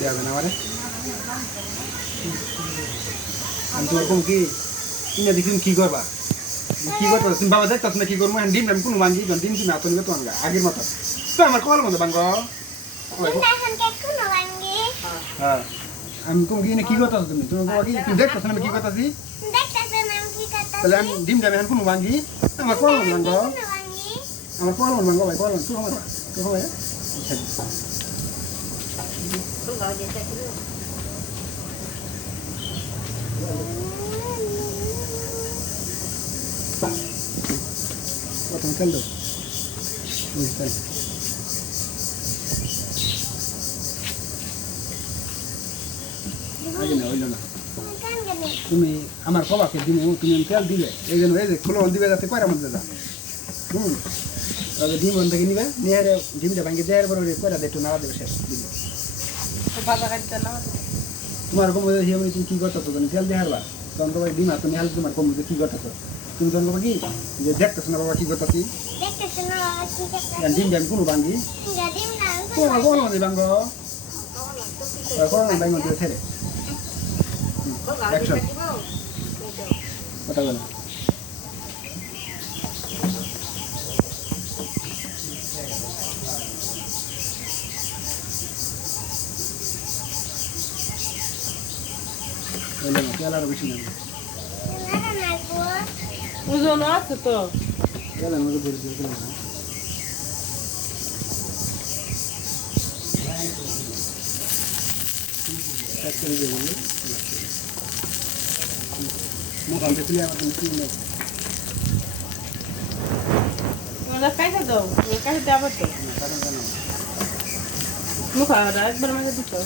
যাবে না মানে আমি তোমার কম কি কিনে দেখি কি করবা কি করতে তুমি বাবা দেখতেছ না কি করবো ডিম আমি কোনো ভাঙ্গি ডিম তুমি এত নিবে তোমার আগের মতো তো আমার কল মতো ভাঙ্গ হ্যাঁ আমি কম কি কি করতেছ তুমি তুমি তুমি দেখতেছ না আমি কি করতেছি তাহলে আমি ডিম যাবে এখন কোনো ভাঙ্গি আমার কল মতো ভাঙ্গ আমার কল মতো ভাঙ্গ ভাই কল মতো আমার তো হবে Potong kaldo. Bukan. Ayo na, oilo na. তুমি আমার কবাকে দিমু তুমি তেল দিলে এই জন্য এই যে খোলো দিবে যাতে কয়রা মধ্যে যা তবে ডিম থেকে নিবে নিয়ে ডিমটা ভাঙিয়ে দেওয়ার পরে কয়রা একটু নাড়া দেবে শেষ দিবে তোমার কম তুমি কি করতেছো তুমি তেল দিয়ে হারবা তখন তোমার ডিম আর তুমি হাল তোমার কম কি করতেছো তুমি তখন বাবা কি যে দেখতেছো না বাবা কি করতেছি ডিম আমি কোনো ভাঙি কোন ভাঙ্গ কোন ভাঙ্গ দিয়ে ছেড়ে অ্যাকশন কথা বলো তেল আর বেশি না ওজন আছে তো তেল আমি করে দিই Actually, they will. More completely, I want to know. ওটা কাইটা দাও ওটা কাইটা আবার তো মুখ আর একবার মাঝে দিতে